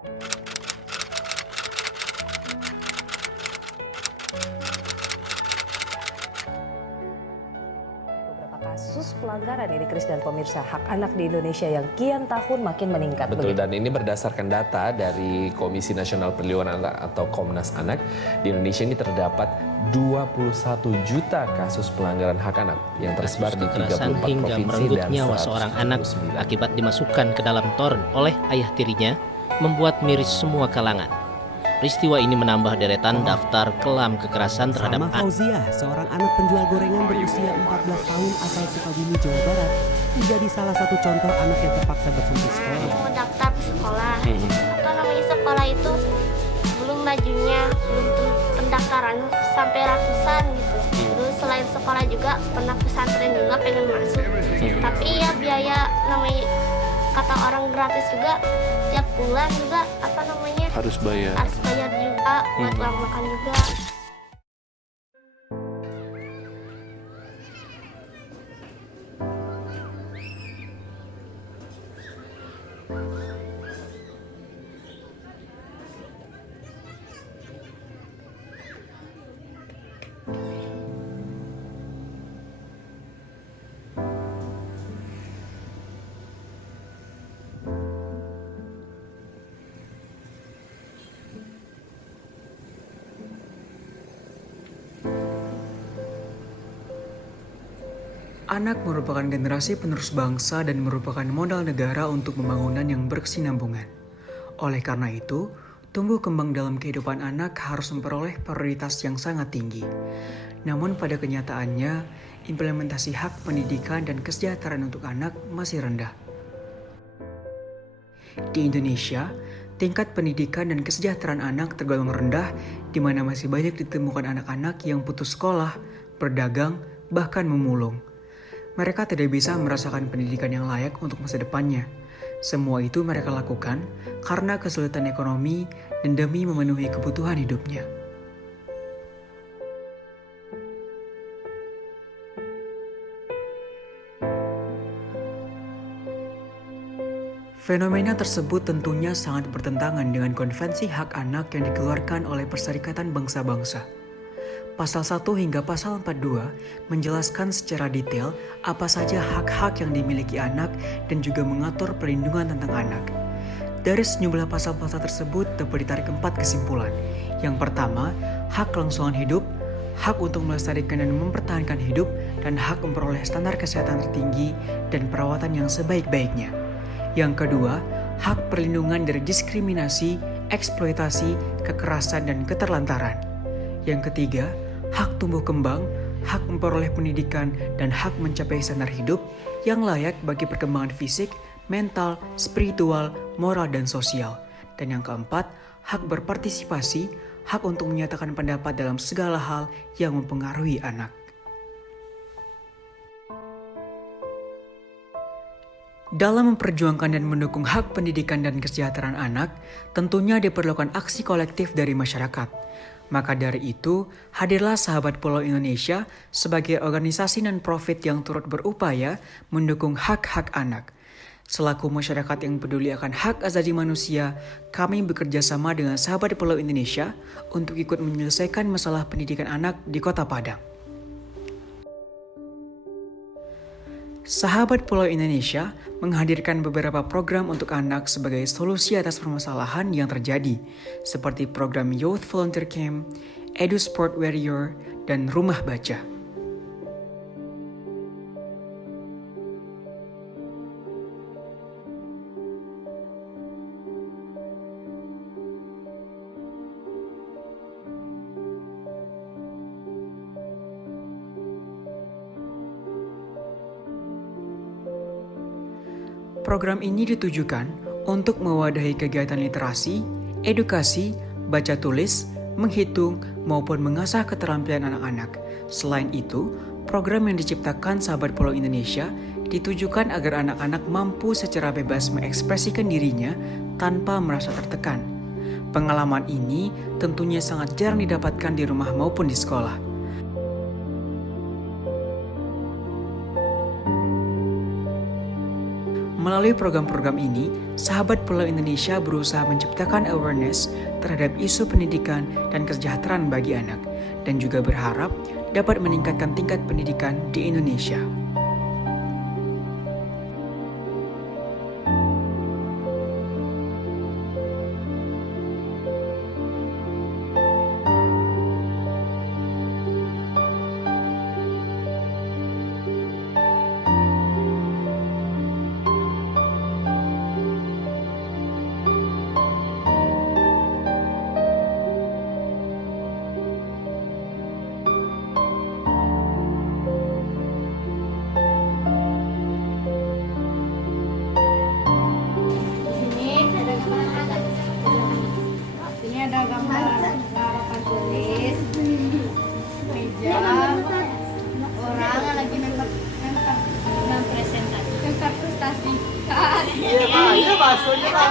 Beberapa kasus pelanggaran ini, Kris dan pemirsa, hak anak di Indonesia yang kian tahun makin meningkat. Betul, dan ini berdasarkan data dari Komisi Nasional Perlindungan Anak atau Komnas Anak. Di Indonesia ini terdapat 21 juta kasus pelanggaran hak anak yang tersebar di 34 hingga provinsi merenggut dan nyawa seorang anak akibat dimasukkan ke dalam toren oleh ayah tirinya membuat miris semua kalangan. Peristiwa ini menambah deretan daftar kelam kekerasan terhadap Salma Fauziah, seorang anak penjual gorengan berusia 14 tahun asal Sukabumi, Jawa Barat, menjadi salah satu contoh anak yang terpaksa berhenti sekolah. Mau daftar ke sekolah, sekolah itu belum bajunya, belum pendaftaran sampai ratusan gitu. Terus selain sekolah juga pernah pesantren juga pengen masuk, tapi ya biaya namanya kata orang gratis juga, tiap bulan juga harus bayar juga buat uang makan juga. Anak merupakan generasi penerus bangsa dan merupakan modal negara untuk pembangunan yang berkesinambungan. Oleh karena itu, tumbuh kembang dalam kehidupan anak harus memperoleh prioritas yang sangat tinggi. Namun pada kenyataannya, implementasi hak pendidikan dan kesejahteraan untuk anak masih rendah. Di Indonesia, tingkat pendidikan dan kesejahteraan anak tergolong rendah, di mana masih banyak ditemukan anak-anak yang putus sekolah, berdagang, bahkan memulung. Mereka tidak bisa merasakan pendidikan yang layak untuk masa depannya. Semua itu mereka lakukan karena kesulitan ekonomi dan demi memenuhi kebutuhan hidupnya. Fenomena tersebut tentunya sangat bertentangan dengan konvensi hak anak yang dikeluarkan oleh Perserikatan Bangsa-Bangsa. Pasal 1 hingga pasal 42 menjelaskan secara detail apa saja hak-hak yang dimiliki anak dan juga mengatur perlindungan tentang anak. Dari sejumlah pasal-pasal tersebut dapat ditarik 4 kesimpulan. Yang pertama, hak kelangsungan hidup, hak untuk melestarikan dan mempertahankan hidup, dan hak memperoleh standar kesehatan tertinggi dan perawatan yang sebaik-baiknya. Yang kedua, hak perlindungan dari diskriminasi, eksploitasi, kekerasan, dan keterlantaran. Yang ketiga, hak tumbuh kembang, hak memperoleh pendidikan, dan hak mencapai standar hidup yang layak bagi perkembangan fisik, mental, spiritual, moral, dan sosial. Dan yang keempat, hak berpartisipasi, hak untuk menyatakan pendapat dalam segala hal yang mempengaruhi anak. Dalam memperjuangkan dan mendukung hak pendidikan dan kesejahteraan anak, tentunya diperlukan aksi kolektif dari masyarakat. Maka dari itu, hadirlah Sahabat Pulau Indonesia sebagai organisasi non-profit yang turut berupaya mendukung hak-hak anak. Selaku masyarakat yang peduli akan hak asasi manusia, kami bekerja sama dengan Sahabat Pulau Indonesia untuk ikut menyelesaikan masalah pendidikan anak di Kota Padang. Sahabat Pulau Indonesia menghadirkan beberapa program untuk anak sebagai solusi atas permasalahan yang terjadi, seperti program Youth Volunteer Camp, Edu Sport Warrior, dan Rumah Baca. Program ini ditujukan untuk mewadahi kegiatan literasi, edukasi, baca tulis, menghitung, maupun mengasah keterampilan anak-anak. Selain itu, program yang diciptakan Sahabat Pulau Indonesia ditujukan agar anak-anak mampu secara bebas mengekspresikan dirinya tanpa merasa tertekan. Pengalaman ini tentunya sangat jarang didapatkan di rumah maupun di sekolah. Melalui program-program ini, Sahabat Pulau Indonesia berusaha menciptakan awareness terhadap isu pendidikan dan kesejahteraan bagi anak, dan juga berharap dapat meningkatkan tingkat pendidikan di Indonesia. Ini ada gambar papan tulis, meja, orang yang lagi mempresentasi. Iya pak, iya maksudnya pak.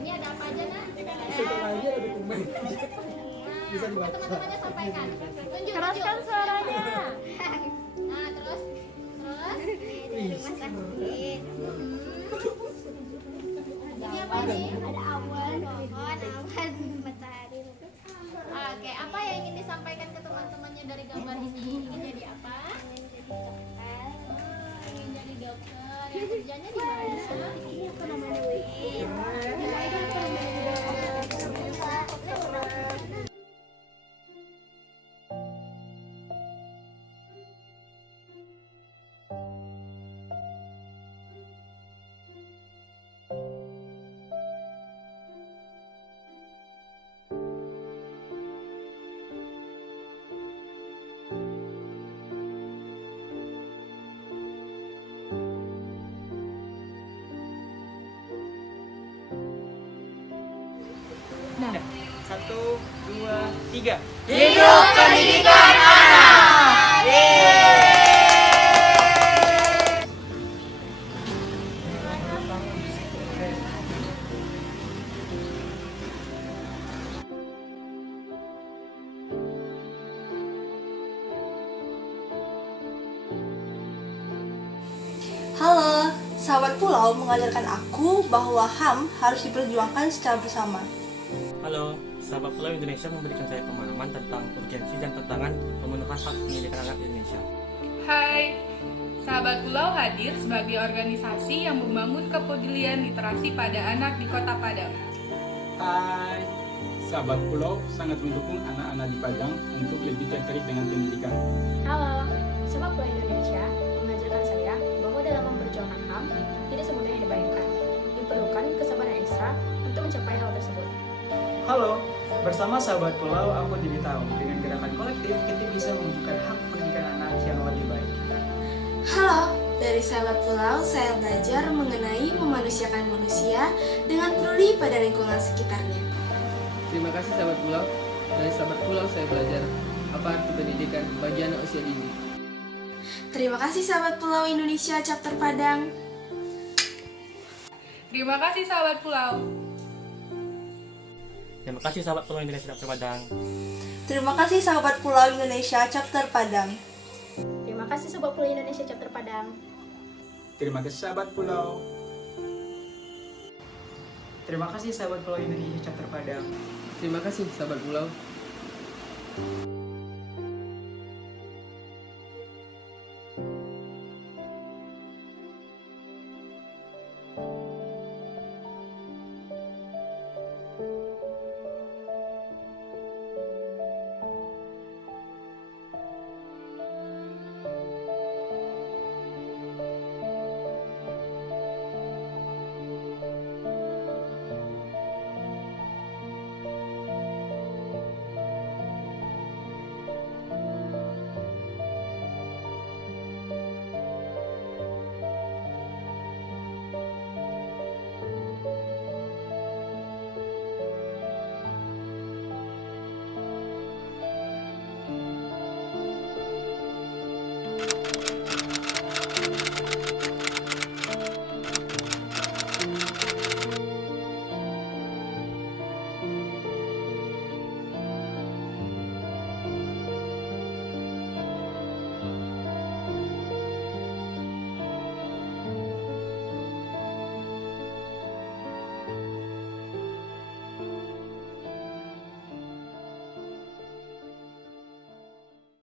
Ini ada apa aja, Nak? Bisa dibaca. Teman-temannya sampaikan. Keraskan suaranya. Nah, terus dari rumah sakit. Ini apa nih? Ada awan, pohon, awan, matahari. Oke, apa yang ingin disampaikan ke teman-temannya dari gambar ini? Ingin jadi apa? Ingin jadi dokter. Yang kerjanya di mana? Apa namanya? Nah, 1, 2, 3. Hidup pendidikan anak. Halo, sahabat pulau mengajarkan aku bahwa HAM harus diperjuangkan secara bersama. Halo, sahabat pulau Indonesia memberikan saya pemahaman tentang urgensi dan tantangan pemenuhan hak pendidikan anak di Indonesia. Hai, sahabat pulau hadir sebagai organisasi yang membangun kepedulian literasi pada anak di Kota Padang. Hai, sahabat pulau sangat mendukung anak-anak di Padang untuk lebih tertarik dengan pendidikan. Halo, sahabat pulau Indonesia mengajarkan saya bahwa dalam memperjuangkan HAM tidak semudah yang dibayangkan. Diperlukan kesabaran ekstra untuk mencapai hal tersebut. Halo, bersama Sahabat Pulau aku jadi tahu dengan gerakan kolektif kita bisa mewujudkan hak pendidikan anak yang lebih baik. Halo, dari sahabat pulau saya belajar mengenai memanusiakan manusia dengan peduli pada lingkungan sekitarnya. Terima kasih sahabat pulau. Dari sahabat pulau saya belajar apa arti pendidikan bagi anak usia dini. Terima kasih sahabat pulau Indonesia Chapter Padang. Terima kasih sahabat pulau. Terima kasih sahabat pulau Indonesia Chapter Padang. Terima kasih sahabat pulau Indonesia Chapter Padang. Terima kasih sahabat pulau Indonesia Chapter Padang. Terima kasih sahabat pulau. Terima kasih Sahabat Pulau Indonesia Chapter Padang. Terima kasih sahabat pulau.